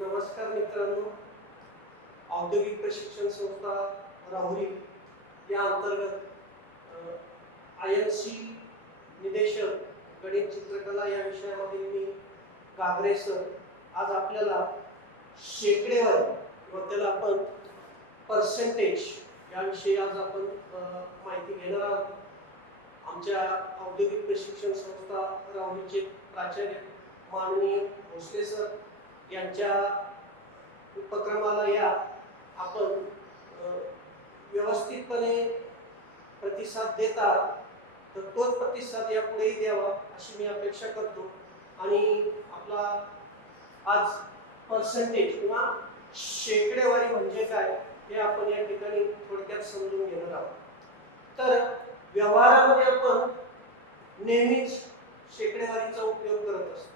नमस्कार मित्रांनो, औद्योगिक प्रशिक्षण संस्था राहुरी या अंतर्गत INC निदेशक गणित चित्रकला या विषयामध्ये मी काबरे सर आज आपल्याला शेकडेवारी किंवा त्याला आपण पर्सेंटेज याविषयी आज आपण माहिती घेणार आहोत. आमच्या औद्योगिक प्रशिक्षण संस्था राहुरीचे प्राचार्य माननीय भोसले सर यांच्या उपक्रमाला या आपण व्यवस्थितपणे प्रतिसाद देता, तर तोच प्रतिसाद यापुढेही द्यावा अशी मी अपेक्षा करतो. आणि आपला आज पर्सेंटेज किंवा शेकडेवारी म्हणजे काय हे आपण या ठिकाणी थोडक्यात समजून घेणार आहोत. तर व्यवहारामध्ये आपण नेहमीच शेकडेवारीचा उपयोग करत असतो.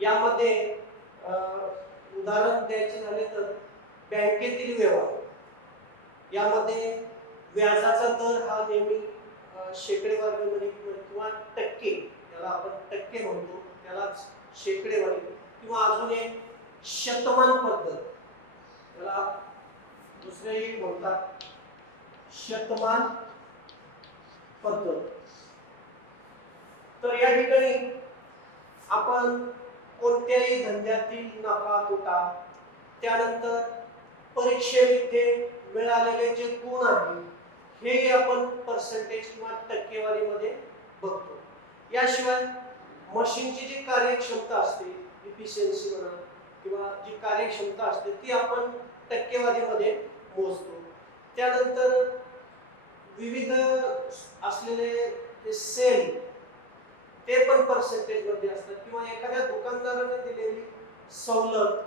यामध्ये उदाहरण द्यायचे झाले तर बँकेतील व्यवहार यामध्ये व्याजाचा दर हा नेहमी शेकडेवारीमध्ये किंवा टक्के, याला आपण टक्के म्हणतो, त्यालाच शेकडेवारी किंवा अजून एक शतमान पद्धत, त्याला दुसरे एक म्हणतात शतमान पद्धत. तर या ठिकाणी आपण कोणत्याही धंद्यातील नफा तोटा, त्यानंतर परीक्षेमध्ये मिळालेले जे गुण आहेत हे आपण पर्सेंटेज किंवा टक्केवारीमध्ये बघतो. याशिवाय मशीनची जी कार्यक्षमता असते, इफिशियन्सी म्हणा किंवा जी कार्यक्षमता असते ती आपण टक्केवारीमध्ये मोजतो. त्यानंतर विविध असलेले जे सेल ते पण पर्सेंटेज मध्ये असतात किंवा एखाद्या दुकानदाराने दिलेली सवलत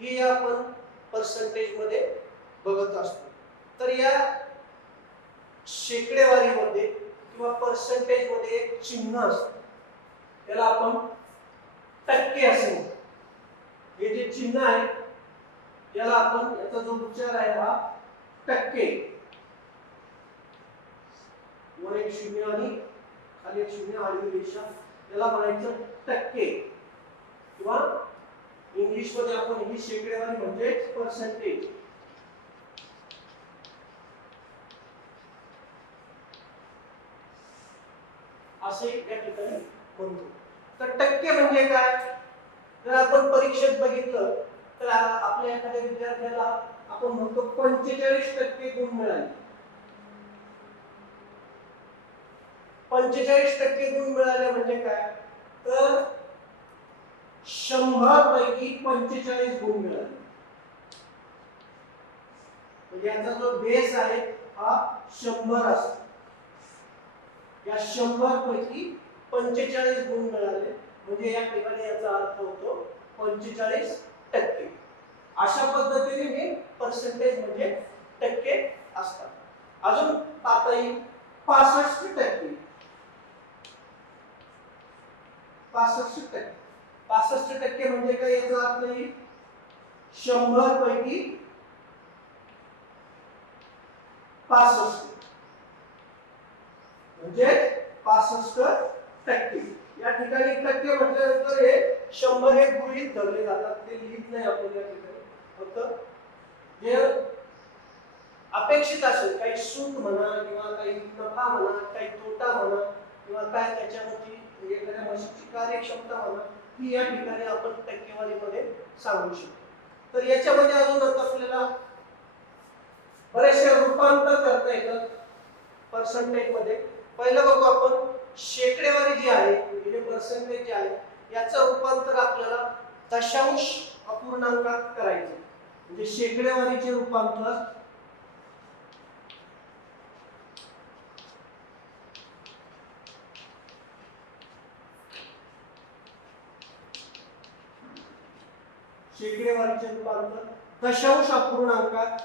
ही आपण पर्सेंटेज मध्ये बघत असतो. तर या शेकडेवारीमध्ये किंवा पर्सेंटेज मध्ये एक चिन्ह असतं, त्याला आपण टक्के असे म्हणतो. हे जे चिन्ह आहे याला आपण, याचा जो उच्चार आहे हा टक्के, वर एक शून्य आणि खाली एक शून्य आडवी रेषा, याला म्हणायचं टक्के किंवा इंग्लिश मध्ये आपण ही शेकडेवारी म्हणजे पर्सेंटेज असे या ठिकाणी म्हणतो. तर टक्के म्हणजे काय, जर आपण परीक्षेत बघितलं तर आपल्या एखाद्या विद्यार्थ्याला आपण म्हणतो 45% गुण मिळाले. 45% गुण मिळाले म्हणजे काय, तर 100 पैकी 45 गुण मिळाले. म्हणजे याचा जो बेस आहे हा 100 असतो. या 100 पैकी 45 गुण मिळाले म्हणजे या ठिकाणी याचा अर्थ होतो 45%. अशा पद्धतीने हे पर्सेंटेज म्हणजे टक्के असतात. अजून पाहता येईल 65%. 65% म्हणजे काय, याचा अर्थ येईल 100 पैकी 65 म्हणजे 65%. या ठिकाणी टक्के म्हटल्यानंतर हे 100 हे गृहीत धरले जातात, ते लिहित नाही आपण या ठिकाणी. फक्त जे अपेक्षित असेल, काही सूट म्हणा किंवा काही नफा म्हणा, काही तोटा म्हणा किंवा काय त्याच्यावरती एखाद्या मशीनची कार्यक्षमता म्हणा, ही या ठिकाणी आपण टक्केवारीमध्ये सांगू शकतो. तर याच्यामध्ये अजून आपल्याला बरेचसे रूपांतर करता येतात पर्सेंटेज मध्ये. पहिलं बघू आपण शेकडेवारी जी आहे, म्हणजे पर्सेंटेज जे आहे याचं रूपांतर आपल्याला दशांश अपूर्णांकात करायचं. म्हणजे शेकडेवारीचे रूपांतर दशांश अपूर्णांकात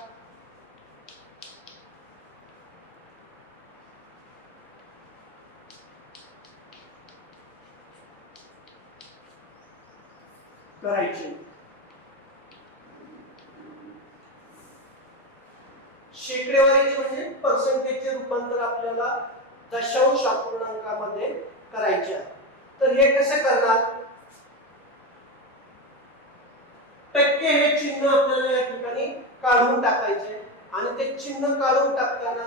करायचे. शेकडेवारीचे म्हणजे पर्सेंटेजचे रूपांतर आपल्याला दशांश अपूर्णांकामध्ये करायचे आहे. तर हे कसे करणार, टक्के हे चिन्ह आपल्याला या ठिकाणी काढून टाकायचे आणि ते चिन्ह काढून टाकताना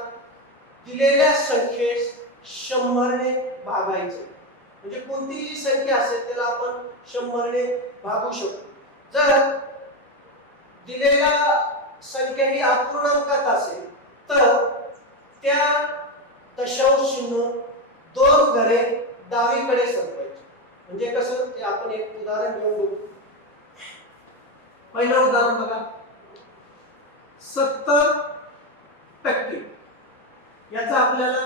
दिलेल्या संख्येस 100 ने भागायचे. म्हणजे कोणतीही संख्या असेल त्याला आपण 100 ने भागू शकतो. जर दिलेला संख्या ही अपूर्णांकात असेल तर त्या दशांश चिन्ह 2 घरे डावीकडे सरकवायचे. म्हणजे कसं ते आपण एक उदाहरण घेऊन बघू. पहिलं उदाहरण बघा. 70% याचा आपल्याला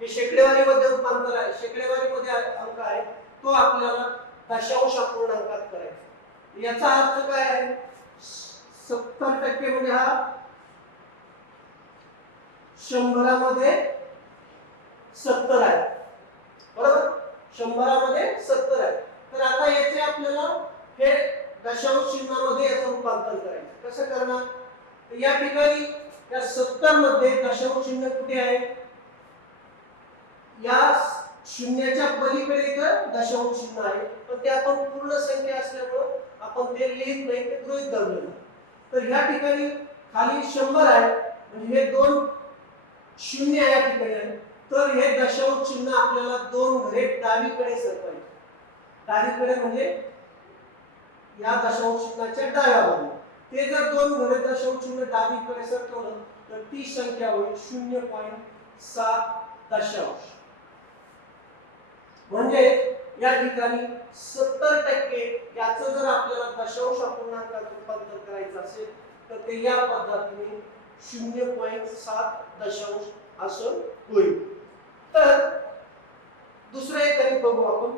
हे शेकडेवारी मध्ये रूपांतर आहे, शेकडेवारी मध्ये अंक आहे, तो आपल्याला दशांश अपूर्णांकात करायचा. याचा अर्थ काय आहे? 70% म्हणजे हा 100 मध्ये 70 आहे, बरोबर? 100 मध्ये 70 आहे. तर आता याचे आपल्याला हे दशांश चिन्हामध्ये याचं रूपांतर करायचं. कसं करणार? या ठिकाणी या 70 मध्ये दशांश चिन्ह कुठे आहे? या शून्याच्या पलीकडे एक दशांश चिन्ह आहे, पण ते आपण पूर्ण संख्या असल्यामुळे आपण ते लिहित नाही, ते गृहीत धरलं. तर या ठिकाणी खाली 100 आहे म्हणजे हे 2 शून्य या ठिकाणी आहे. तर हे दशांश चिन्ह आपल्याला 2 घरे डावीकडे सरकवायचे. डावीकडे म्हणजे या दशांश चिन्हाच्या डाव्या बाजूला. ते जर 2 घरे दशांश चिन्ह डावीकडे सरकवलं तर ती संख्या होईल 0.7 दशांश. म्हणजे या ठिकाणी 70% याचं जर आपल्याला दशांश अपूर्णांकात रूपांतर करायचं असेल तर ते या पद्धतीने 0.7 दशांश असं होईल. तर दुसरं एक गणित बघू आपण.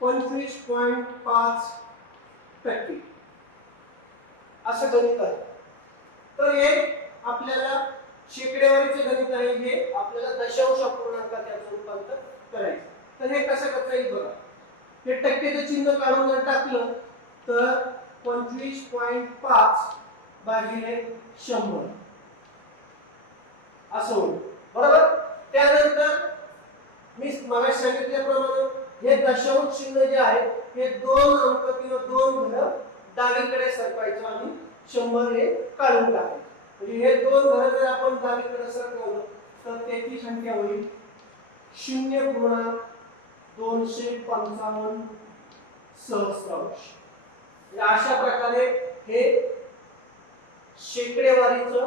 25.5% असं गणित आहे. तर हे आपल्याला शेकडेवारीचे गणित आहे, हे आपल्याला दशांश अपूर्णांकात याचं रूपांतर करायचं. तर हे कसं करता येईल बघा. हे टक्केचं चिन्ह काढून जर टाकलं तर 25.5 भागिले 100 असं होईल, बरोबर? त्यानंतर मी मगाशी सांगितल्याप्रमाणे हे दशांश चिन्ह जे आहे हे 2 अंक किंवा 2 घरं डावीकडे सरकवायचं आणि 100 हे काढून टाकायचं. म्हणजे हे 2 घरं जर आपण डावीकडे सरकवलं तर त्याची संख्या होईल 0.255 सहस्रांश. अशा प्रकारे हे शेकडेवारीचं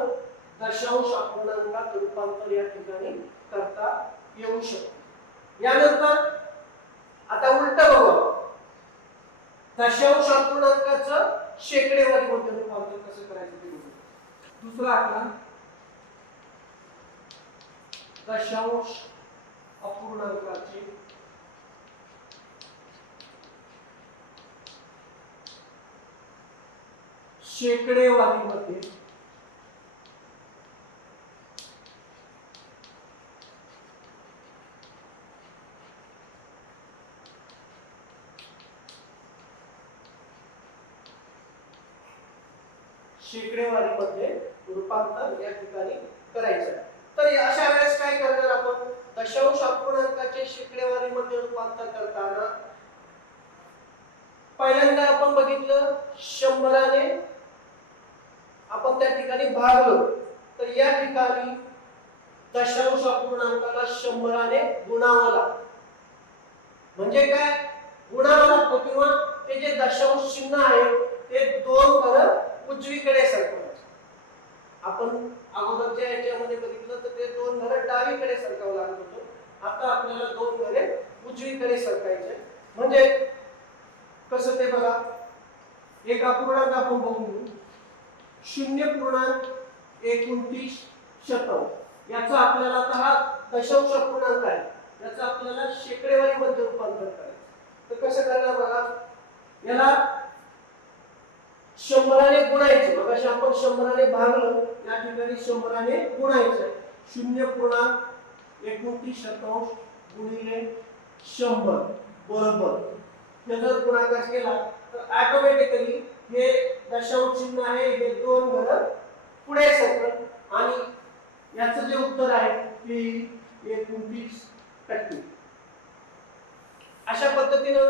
दशांश अपूर्णांकात रूपांतर या ठिकाणी करता येऊ शकते. यानंतर आता उलट बघू. दशांश अपूर्णांकाचं शेकडेवारीमध्ये रूपांतर कसं करायचं ते बघू. दुसरा आकडा दशांश अपूर्णांकाचे शेकडेवारीमध्ये रूपांतर या ठिकाणी करायचं. तर अशा वेळेस काय करणार आपण? दशांश अपूर्णांकाचे शेकडेवारीमध्ये रूपांतर करताना पहिल्यांदा आपण बघितलं 100 ने आपण त्या ठिकाणी भागलो. तर या ठिकाणी दशांश अपूर्णांकाला 100 ने गुणावं लागतं. म्हणजे काय? गुणावं लागतं किंवा ते जे दशांश चिन्ह आहे ते 2 घरं उजवीकडे सरकवायचे. आपण अगोदरच्या याच्यामध्ये बघितलं तर ते 2 घरं डावीकडे सरकावं लागत होतं. आता आपल्याला 2 घरे उजवीकडे सरकायचे. म्हणजे कसं ते बघा. एक अपूर्णांक आपण बघून घेऊ. 0.29 शतांश याचा आपल्याला आता हा दशांश अपूर्णांक आहे, याचा आपल्याला शेकडेवारीमध्ये रूपांतर करायचं. तर कसं करणार बघा. याला 100 ने गुणायचं. मगाशी आपण 100 ने भागलं, या ठिकाणी 100 ने गुणायचं. 0.29 शतांश गुणिले 100 बरोबर. हे जर गुणाकार केला तर ऑटोमॅटिकली हे दशांश चिन्ह आहे हे 2 घरं पुढे सरकलं आणि याचं जे उत्तर आहे ते 29%. अशा पद्धतीने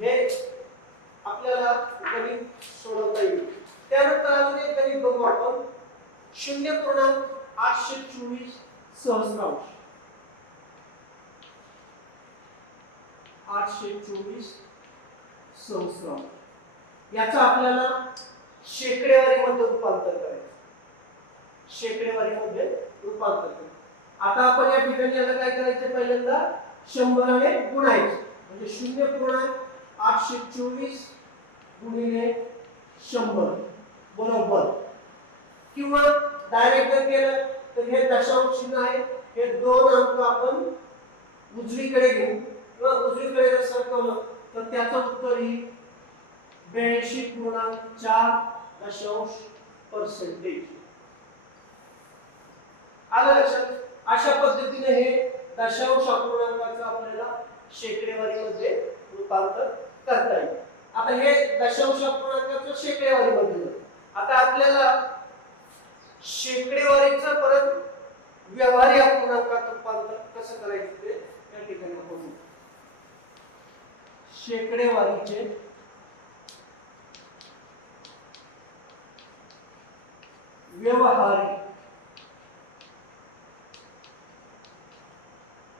हे आपल्याला गणित सोडवता येईल. त्यानंतर अजून एक गणित बघू आपण 0.824 सहस्रांश. 824 सहस्रांश याचा आपल्याला शेकडेवारीमध्ये रूपांतर करायचं. शेकडेवारीमध्ये रूपांतर करायचं. आता आपण या ठिकाणी याला काय करायचं, पहिल्यांदा 100 ने गुणायचं. म्हणजे 0.824 गुणिले 100 बरोबर. किंवा डायरेक्ट जर केलं तर हे दशांश चिन्ह आहे, हे दोन अंक आपण उजवीकडे घेऊ किंवा उजवीकडे जर सरकवलं तर त्याचं उत्तर येईल 82.4%. आलं लक्षात? अशा पद्धतीने हे दशांश अपूर्णांकाचं आपल्याला शेकडेवारीमध्ये रूपांतर करता येईल. आता हे दशांश अपूर्णांकाचं शेकडेवारीमध्ये. आता आपल्याला शेकडेवारीचं परत व्यवहारी अपूर्णांकात रूपांतर कसं करायचं ते या ठिकाणी बघू. शेकडेवारीचे व्यवहारी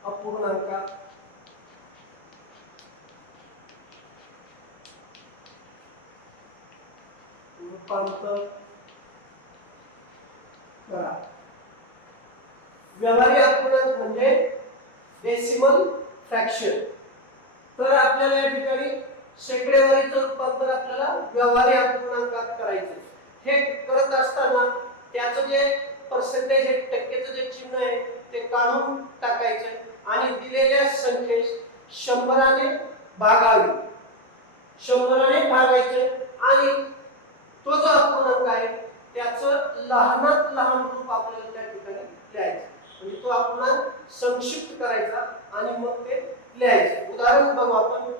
अपूर्णांकात रूपांतर करा. व्यवहारी अपूर्णांक म्हणजे डेसिमल फ्रॅक्शन. तर आपल्याला या ठिकाणी शेकडेवारीचं रूपांतर आपल्याला व्यवहारी अपूर्णांकात करायचं. हे करत असताना त्याचं जे पर्सेंटेज आहे, टक्केचं जे चिन्ह आहे ते काढून टाकायचं आणि दिलेल्या संख्येस 100 ने भागावे. 100 ने भागायचे आणि तो जो अपूर्णांक आहे त्याचं लहानात लहान रूप आपल्याला त्या ठिकाणी लिहायचं. म्हणजे तो अपूर्णांक संक्षिप्त करायचा आणि मग ते लिहायचं. उदाहरण बघू आपण.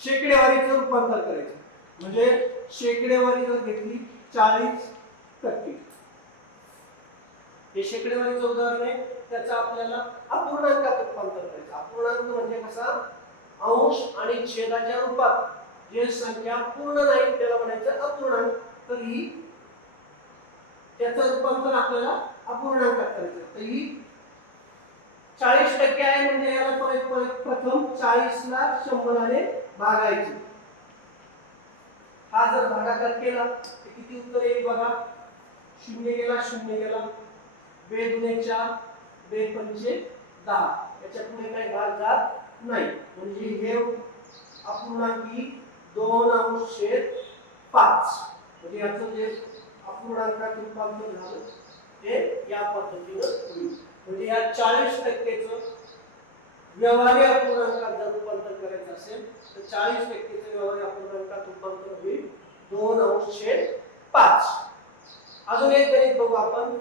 शेकडेवारीचं रूपांतर करायचं म्हणजे शेकडेवारी जर घेतली 40%, हे शेकडेवारीचं उदाहरण आहे. त्याचा आपल्याला अपूर्णांकात रूपांतर करायचं. अपूर्णांक म्हणजे कसा, अंश आणि छेदाच्या रूपात जे संख्या पूर्ण नाही त्याला म्हणायचं अपूर्णांक. तर ही त्याचं रूपांतर आपल्याला अपूर्णांकात करायचं. तर ही 40% आहे म्हणजे याला प्रथम 40 ला 100 ने भागायचे. हा जर भागाकार केला तर किती उत्तर येईल बघा. 0 गेला 0 गेला, 2 दुणे 4, 2 पंचे 10. याच्या पुढे काही भाग जात नाही. म्हणजे हे अपूर्णांकी 2/5. म्हणजे याचं जे अपूर्णांकात रूपांतर झालं ते या पद्धतीने होईल. म्हणजे या 40%चं व्यवहारी अपूर्णांकात जर रूपांतर करायचं असेल तर 40%चं व्यवहारी अपूर्णांकात रूपांतर होईल 2/5. अजून एक गणित बघू आपण.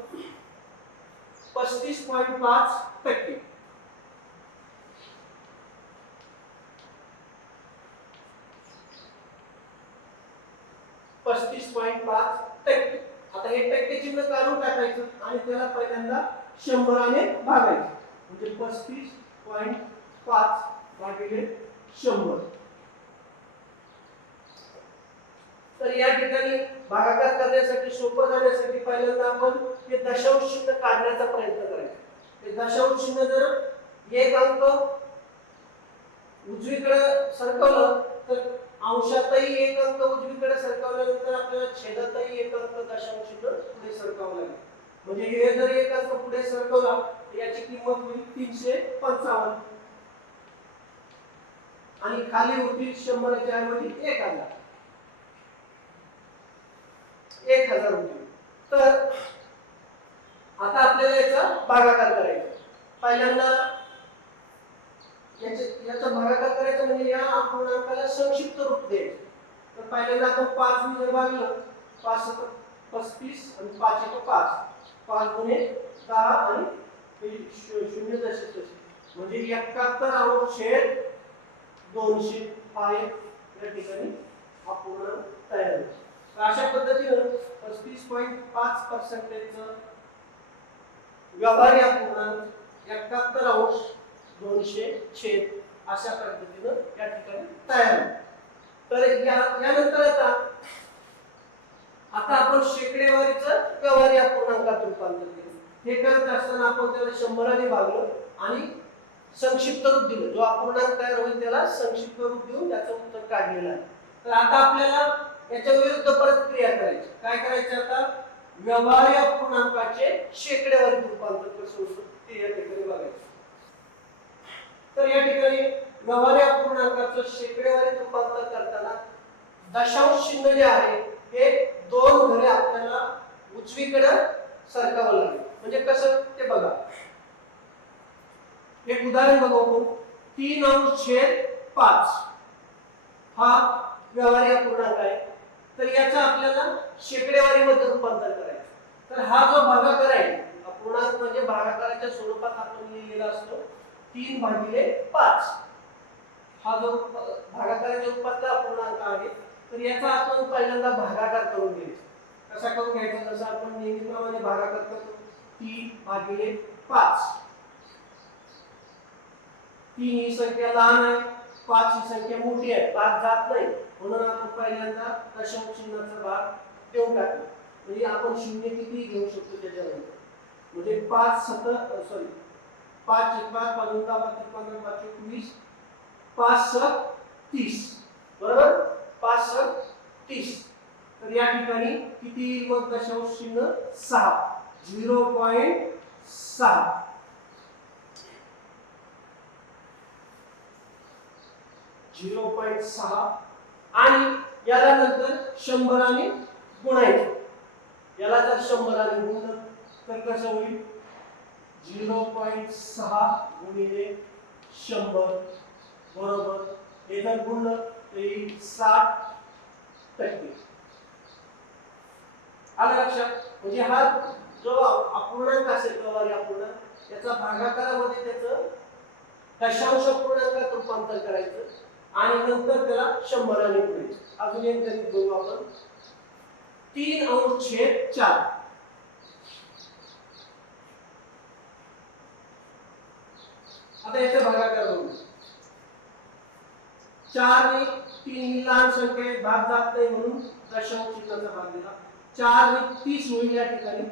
35.5%. 35.5%. आता हे टक्के चिन्ह काढून टाकायचं आणि त्याला पहिल्यांदा 100 ने भागायचं. म्हणजे 35.5 भागिले 100. तर या ठिकाणी भागाकार करण्यासाठी सोपं जाण्यासाठी पहिल्यांदा आपण हे दशांश चिन्ह काढण्याचा प्रयत्न करायचा. हे दशांश चिन्ह जर एक अंक उजवीकडे सरकवलं तर अंशातही एक अंक उजवीकडे सरकवल्यानंतर आपल्याला छेदातही एक अंक दशांश चिन्ह पुढे सरकावं लागेल. म्हणजे हे जर एक अंक पुढे सरकवला तर याची किंमत होईल 355 आणि खाली होतील 100 च्या ऐवजी 1000 होतील. तर आता आपल्याला याचा भागाकार करायचा. पहिल्यांदा याचा भागाकार करायचा म्हणजे या अपूर्णांकाला संक्षिप्त रूप द्यायचं. तर पहिल्यांदा आपण 5 ने जर भागलं 5 × 35 आणि 5 × 5 5 गुणे 10 आणि 0 दशक म्हणजे 71/200 हा एक या ठिकाणी अपूर्णांक तयार होतो. अशा पद्धतीने 35.5%चं व्यवहारी अपूर्णांक 71/200 छेद अशा पद्धतीनं या ठिकाणी तयार होतं. तर यानंतर आता आपण शेकडेवारीचं व्यवहारी अपूर्णांकात रूपांतर केलं. हे करत असताना आपण त्याला 100ने भागलं आणि संक्षिप्त रूप दिलं. जो अपूर्णांक तयार होईल त्याला संक्षिप्त रूप देऊन त्याचं उत्तर काढलेलं आहे. तर आता आपल्याला याच्या विरुद्ध परत क्रिया करायची. काय करायचं आता? व्यवहारी अपूर्णांकाचे शेकडेवारी रूपांतर कसं होतं ते या ठिकाणी बघायचं. तर या ठिकाणी व्यवहारी अपूर्णांकाचं शेकडेवारी रूपांतर करताना दशांश चिन्ह जे आहे हे 2 घरे आपल्याला उजवीकडे सरकावं लागेल. म्हणजे कसं ते बघा. एक उदाहरण बघू आपण. 3/5 हा व्यवहारी अपूर्णांक आहे. तर याचा आपल्याला शेकडेवारी मध्ये रूपांतर करायचं. तर हा जो भागाकार आहे, अपूर्णांक म्हणजे भागाकाराच्या स्वरूपात आपण लिहिलेला असतो 3/5. हा जो भागाकाराच्या रूपातला अपूर्णांक आहे, तर याचा आपण पहिल्यांदा भागाकार करून घ्यायचा. कसा करून घ्यायचा? जसं आपण नेहमीप्रमाणे भागाकार करतो 3/5. 3 ही संख्या लहान आहे, 5 ही संख्या मोठी आहे, भाग जात नाही, म्हणून आपण पहिल्यांदा दशांश चिन्हाचा भाग देऊन टाकतो. म्हणजे आपण शून्य किती घेऊ शकतो त्याच्यानंतर. म्हणजे 5 × 5 = 5 × 5 = 15 × 5 = 20, 5 × 30. बरोबर? 5 × 30. तर या ठिकाणी किती येईल मग दशांश चिन्ह? 6. 0.6. 0.6 आणि याला नंतर 100 गुणायचं. याला जर 100 गुणलं तर कसं होईल? 0.6 गुणिले 100 बरोबर. हे जर गुणलं तर येईल 60%. आलं लक्षात? म्हणजे हा जो अपूर्णांक असेल व्यवहारी अपूर्णांक, याचा भागाकारामध्ये त्याचं दशांश अपूर्णांकात रूपांतर करायचं आणि नंतर त्याला 100ने गुणायचं. अजून एक गणित बघू आपण. 3/4. आता याचा भागाकार बघू. 4 ने 3 ही लहान संख्या आहे, भाग जात नाही म्हणून दशांश चिन्हाचा भाग दिला. 4 ने 30 होईल या ठिकाणी.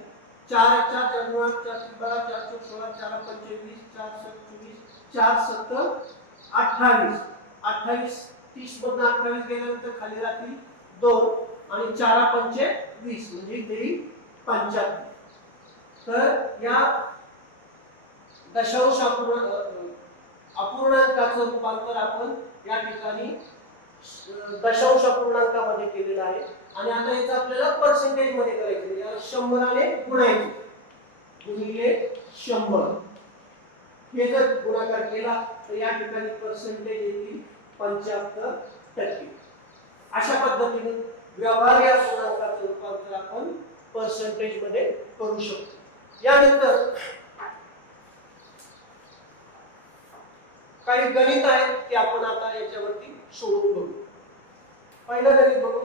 4 × 4 = 4 × 4 = 12, 4 × 16, 4 × 25, 4 × 7 = 24, 4 × 7 = 28. 28 30 मधून 28 गेल्यानंतर खाली राहतील 2 आणि 4 × 5 = 20 म्हणजे येईल 75. तर या दशांश अपूर्णांकाचं रूपांतर आपण या ठिकाणी दशांश अपूर्णांकामध्ये केलेलं आहे. आणि आता याचं आपल्याला पर्सेंटेज मध्ये करायचं. याला 100ने गुणायचं. गुणिले 100. हे जर गुणाकार केला तर या ठिकाणी पर्सेंटेज येतील 75%. अशा पद्धतीने व्यवहारी अपूर्णांकाचं रूपांतर आपण पर्सेंटेज मध्ये करू शकतो. यानंतर काही गणित आहेत की आपण आता याच्यावरती सोडवून बघू. पहिलं गणित बघू.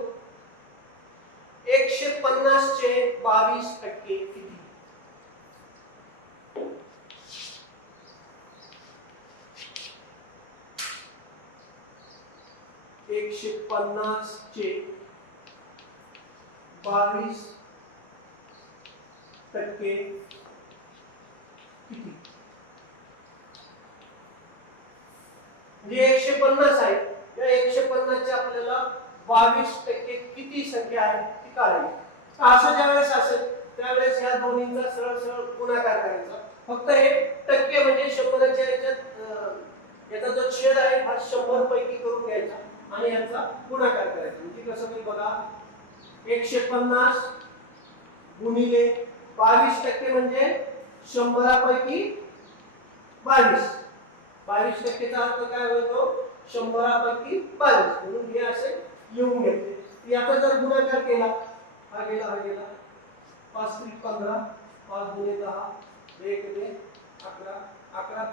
150 चे 22% किती? 150 चे 22% किती? म्हणजे 150 आहे. या 150 चे आपल्याला 22% किती संख्या आहे ती काढायची. असं ज्यावेळेस असेल त्यावेळेस ह्या दोन्हींचा सरळ सरळ गुणाकार करायचा. फक्त हे टक्के म्हणजे 100च्या याच्यात याचा जो छेद आहे हा 100 पैकी करून घ्यायचा आणि याचा गुणाकार करायचा. म्हणजे कसं होईल बघा. 150 गुणिले 22% म्हणजे 100 पैकी 22. 22% चा अर्थ काय होतो? 100 पैकी 22. म्हणून हे असे येऊन घेतले. याचा जर गुणाकार केला, हा गेला 5 × 15, 5 × 10, 1 × 11, 11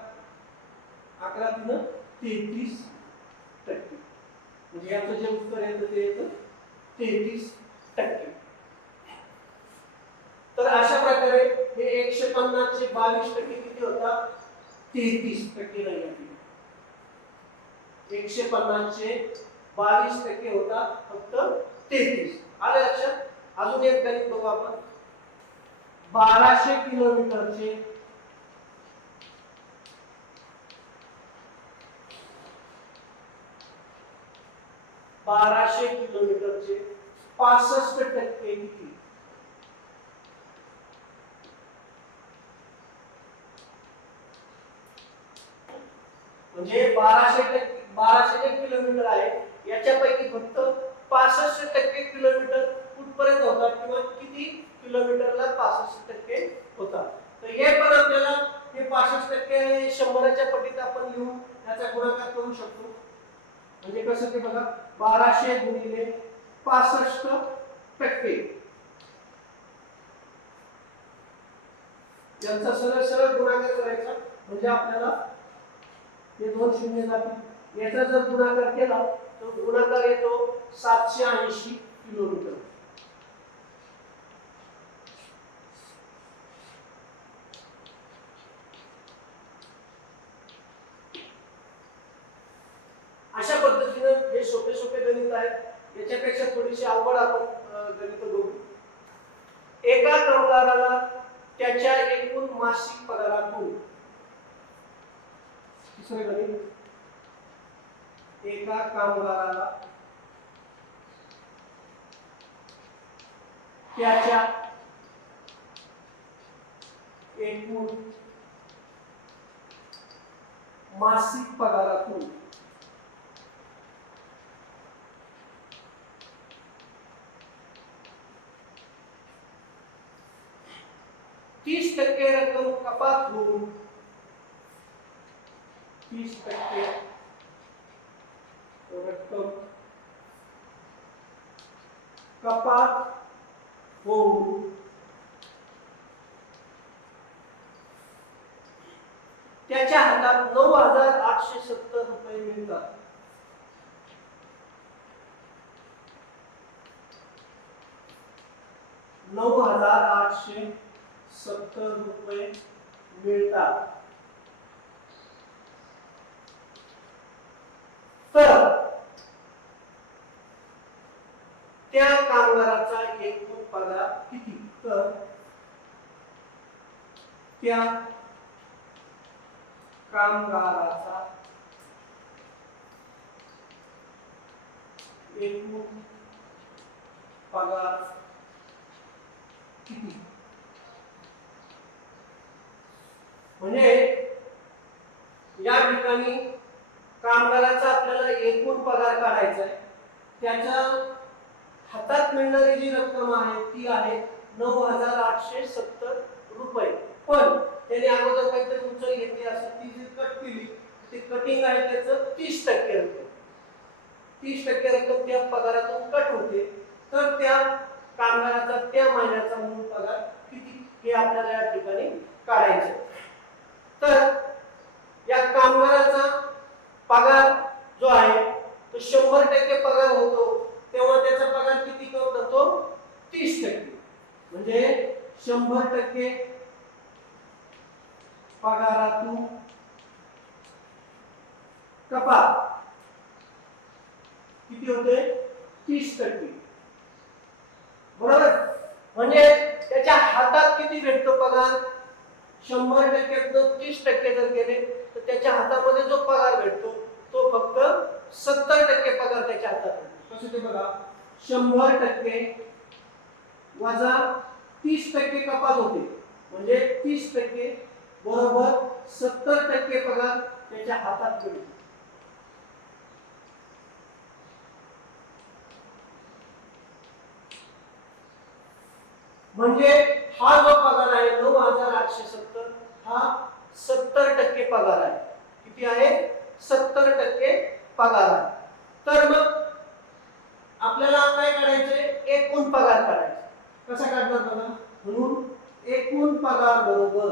× 33%. म्हणजे याचं जे उत्तर येतं ते येतं 33%. तर अशा प्रकारे हे 150 चे 22% किती होतात? 33% नाही. 150 चे 22% होता फक्त 33. आलं लक्षात? अजून एक गणित बघू आपण. 1200 किलोमीटरचे 65% किती? म्हणजे 1200 किलोमीटर आहे, याच्यापैकी फक्त 65% किलोमीटर कुठपर्यंत होतात किंवा किती किलोमीटरला 65% होतात. तर हे पण आपल्याला हे 65% 100च्या पटीत आपण लिहून याचा गुणाकार करू शकतो. म्हणजे कसं ते बघा, 1200 गुणिले 65%, यांचा सरळ सरळ गुणाकार करायचा. म्हणजे आपल्याला हे 2 शून्य जातील. याचा जर गुणाकार केला तर गुणाकार येतो 780 किलोमीटर. अशा पद्धतीने हे सोपे सोपे गणित आहेत. याच्यापेक्षा थोडीशी अवघड आपण गणित बघू. एका कामगाराला त्याच्या एकूण मासिक पगारातून, तिसरे गणित, एका कामगाराला त्याच्या एकूण मासिक पगारातून तीस टक्के रक्कम कपात होऊन 30% रक्कम कपात होऊन त्याच्या हातात 9,870 रुपये मिळतात. 9,870 रुपये मिळतात. तर त्या कामगाराचा एकूण पगार किती? तर त्या कामगाराचा एकूण पगार किती? म्हणजे या ठिकाणी कामगाराचा आपल्याला एकूण पगार काढायचा आहे. त्याच्या हातात मिळणारी जी रक्कम आहे ती आहे 9,870 रुपये. पण त्याने अगोदर काहीतरी उचल घेतली असेल, ती जी कट केली, ते कटिंग आहे त्याचं 30% रक्कम. 30% रक्कम त्या पगारातून कट होते. तर त्या कामगाराचा त्या महिन्याचा मूळ पगार किती हे आपल्याला या ठिकाणी काढायचे. तर या कामगाराचा पगार जो आहे तो 100% पगार होतो, तेव्हा त्याचा पगार किती कट होतो? 30%. म्हणजे 100% पगारातून कपात किती होते? 30%. बरोबर? म्हणजे त्याच्या हातात किती भेटतो पगार? 100%तून 30% जर गेले तर त्याच्या हातामध्ये जो पगार भेटतो तो फक्त 70% पगार त्याच्या हातात भेटतो. कसं ते बघा, 100% वजा 30% कपात होते, म्हणजे 30% बरोबर 70% पगार त्याच्या हातात मिळतो. म्हणजे हा जो पगार आहे 9,870 हा 70% पगार आहे. किती आहे? 70% पगार आहे. तर मग आपल्याला काय करायचे? एकूण पगार काढायचा. कसा काढणार बघा, म्हणून एकूण पगार बरोबर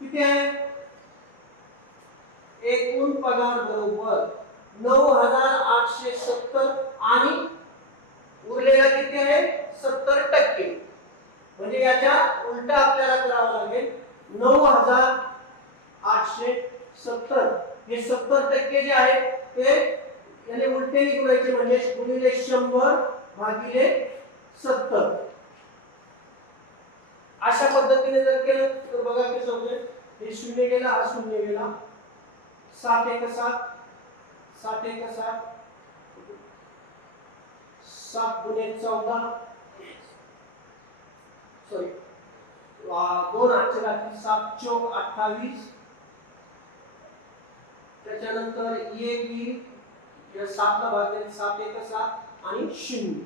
किती आहे? एकूण पगार बरोबर 9,870 आणि उरलेला किती आहे? 70%. म्हणजे याच्या उलटा आपल्याला करावं लागेल. संख्येने गुणायचे म्हणजे गुणिले 100 भागिले 70. अशा पद्धतीने जर केलं तर बघा कसं होईल. हे 0 गेला, हा 0 गेला. 7 1 7, 7 1 7, 7 गुणे 14, सॉरी 2 8 राहतील, 7 चौक 28. त्याच्यानंतर 1 येईल, या 7 ला भागले 7 1 7 आणि 0,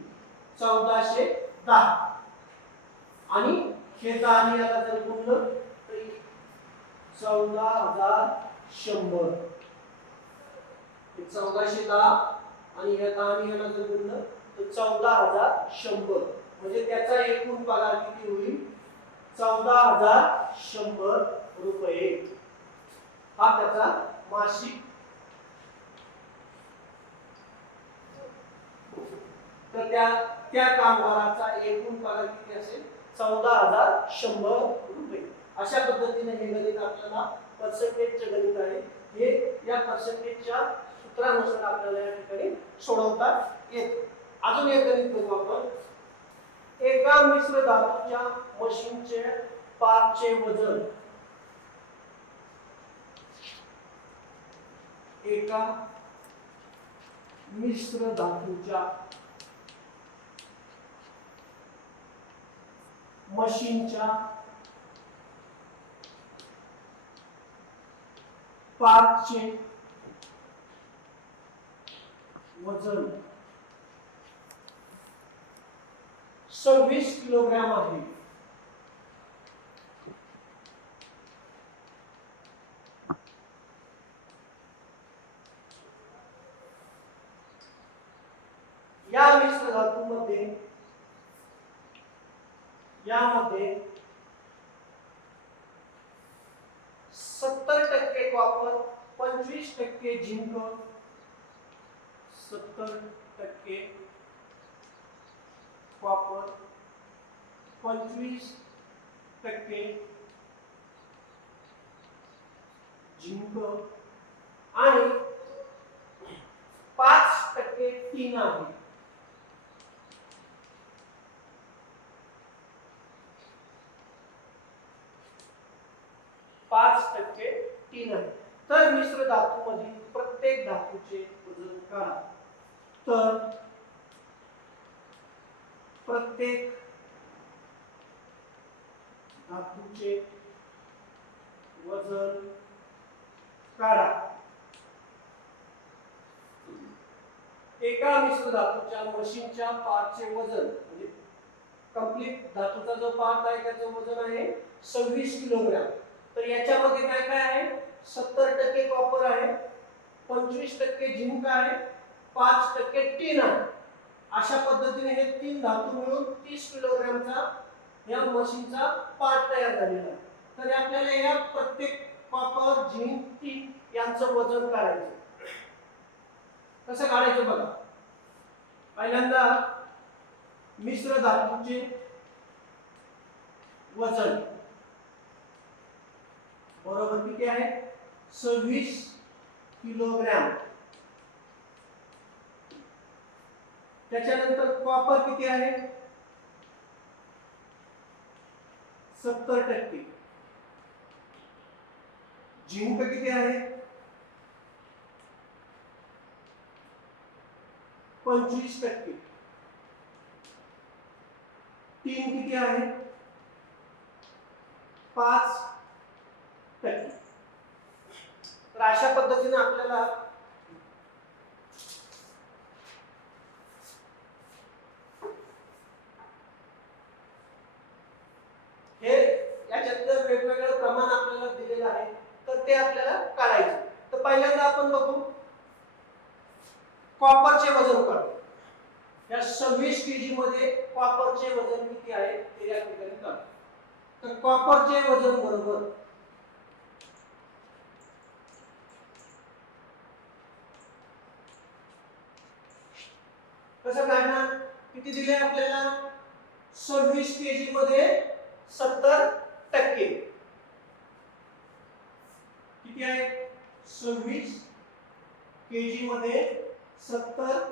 1410. आणि हे 10 आणि याला जर गुणलं तर 14100. हे 1410 आणि या 10 आणि याला जर गुणलं तर 14100. म्हणजे त्याचा एकूण पगार किती होईल? 14100 रुपये. हा त्याचा मासिक. तर त्या कामगाराचा एकूण पगार किती असेल? 14100 रुपये. अशा पद्धतीने हे गणित आपल्याला पर्सेंटेजचे गणित आहे. हे या पर्सेंटेजच्या सूत्रानुसार आपल्याला या ठिकाणी सोडवता येते. अजून एक गणित बघू आपण. एका मिश्र धातूच्या मशीनचे पार्टचे वजन. एका मिश्र धातूच्या मशीनच्या पार्टचे वजन 26 किलोग्राम आहे. या मिश्र धातूमध्ये यामध्ये 70% कॉपर, 25% झिंक, 70% कॉपर, 25% झिंक आणि 5% टीन आहे. टीन आहे. तर मिश्र धातूमधील प्रत्येक धातूचे वजन काढा. तर प्रत्येक धातूचे वजन काढा. एका मिश्र धातूच्या मशीनच्या पार्टचे वजन म्हणजे कंप्लीट धातूचा जो पार्ट आहे त्याचं वजन आहे 26 किलोग्राम. तर याच्यामध्ये काय काय आहे? 70% कॉपर आहे, 25% झिंक आहे, 5% टीन आहे. अशा पद्धतीने हे तीन धातू मिळून 30 किलोग्रामचा या मशीनचा पार्ट तयार झालेला आहे. तर आपल्याला या प्रत्येक कॉपर, झिंक, टीन यांचं वजन काढायचं. कसं काढायचं बघा. पहिल्यांदा मिश्र धातूचे वजन बरोबर किती आहे? 26 किलोग्राम. त्याच्यानंतर कॉपर किती आहे? 70%. झिंक किती आहे? 25%. टीन किती आहे? 5%. तर अशा पद्धतीने आपल्याला हे याच्यातलं वेगवेगळं प्रमाण आपल्याला दिलेलं आहे. तर ते आपल्याला काढायचं. तर पहिल्यांदा आपण बघू कॉपरचे वजन काढू. या 26 केजी मध्ये कॉपरचे वजन किती आहे ते या ठिकाणी काढू. तर कॉपरचे वजन बरोबर कसं काढणार? किती दिले आपल्याला? 26 केजी मध्ये 70%. किती आहे? 26 केजी मध्ये 70%.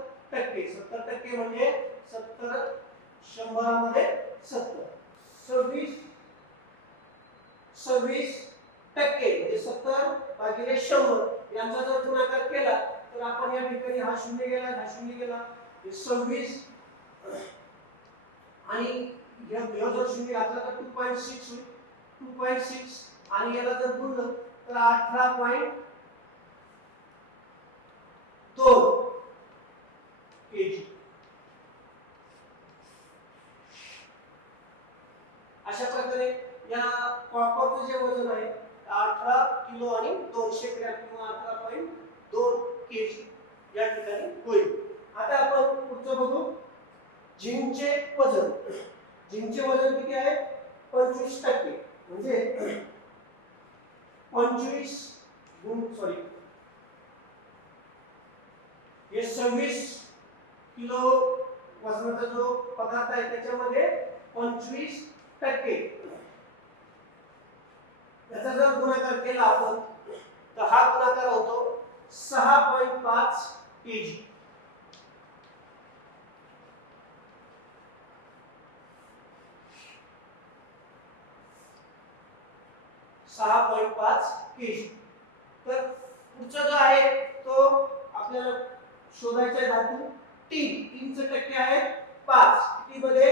70% म्हणजे 70 100 70 26% म्हणजे 70 भागिले 100 यांचा जर गुणाकार केला तर आपण या ठिकाणी हा शून्य गेला हा शून्य गेला 26 आणि या जो शून्य घातला तर 2.6 होईल 2.6 आणि याला जर गुणलं तर 18.2 kg अशा प्रकारे या कॉपरचं जे वजन आहे 18 किलो आणि 200 ग्रॅम किंवा 18.2 केजी या ठिकाणी होईल. आता आपण पुढचं बघू झिंकचे वजन. झिंकचे वजन किती आहे 25% म्हणजे 25 हे 26 किलो वजनाचा जो पदार्थ आहे त्याच्यामध्ये 25% याचा जर गुणाकार केला आपण तर हा गुणाकार होतो 6.5 kg. तर पुढचा जो आहे तो आपल्याला शोधायचा धातू 3चे टक्के आहे 5 किती मध्ये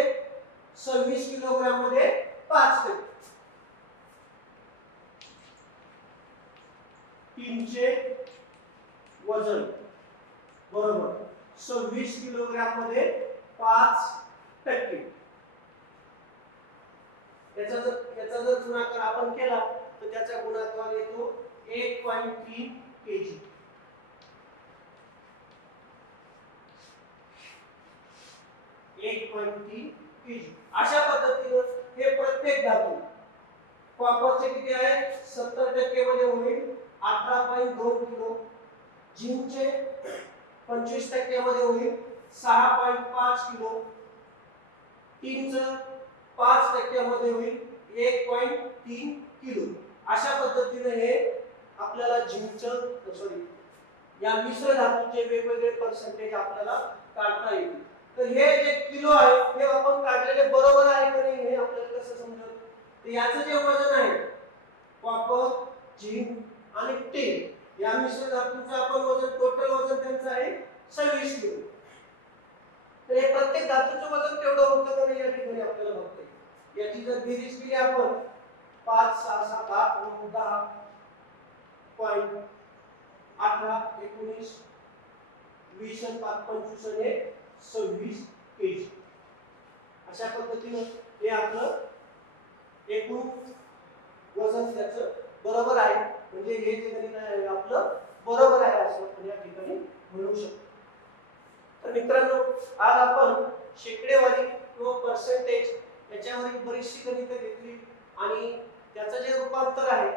26 किलोग्राम मध्ये 5%. 3चे वजन बरोबर 26 किलोग्राम मध्ये 5%. याचा जर गुणाकार आपण केला तर त्याचा गुणाकार येतो 1.3 kg. अशा पद्धतीने हे प्रत्येक धातू कॉपरचे किती आहे 70% मध्ये होईल 18.2 किलो. झिंकचे 25% मध्ये होईल 6.5 किलो. टीनचं 5% मध्ये होईल 1.3 किलो. अशा पद्धतीने हे आपल्याला झिंकचं या मिश्र धातूचे वेगवेगळे पर्सेंटेज आपल्याला काढता येईल. तर हे जे किलो आहे हे आपण काढलेले बरोबर आहे की नाही हे आपल्याला कसं समजेल तर याचं जे वजन आहे कॉपर झिंक आणि टीन या मिश्र धातूचं आपण वजन टोटल वजन त्यांचं आहे 26 किलो. तर हे प्रत्येक धातूचं वजन तेवढं होतं का नाही या ठिकाणी आपल्याला बघता येईल. याची जर बेरीज केली आपण 5 6 7 8 9 10 पॉइंट 18 19 20 आणि 5 25 आणि 26 केजी. अशा पद्धतीने हे आपलं एकूण वजन त्याचं बरोबर आहे म्हणजे हे जे गणित आहे आपलं बरोबर आहे असं आपण या ठिकाणी म्हणू शकतो. तर मित्रांनो आज आपण शेकडेवारी किंवा पर्सेंटेज याच्यावरील बरीचशी गणितं घेतली आणि त्याचं जे रूपांतर आहे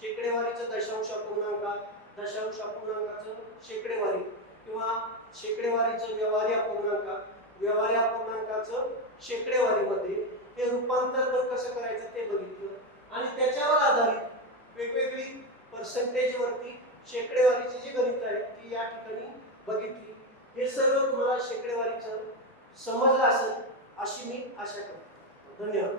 शेकडेवारीचं दशांश अपूर्णांकात दशांश अपूर्णांकाचं शेकडेवारी किंवा शेकडेवारीचं व्यवहार्य अपूर्णांकात व्यवहार्य अपूर्णांकाचं शेकडेवारीमध्ये हे रूपांतर पण कसं करायचं ते बघितलं आणि त्याच्यावर आधारित वेगवेगळी पर्सेंटेज वरती शेकडेवारीची जी गणित आहे ती या ठिकाणी बघितली. हे सर्व तुम्हाला शेकडेवारीचं समजलं असेल अशी मी आशा करतो. धन्यवाद.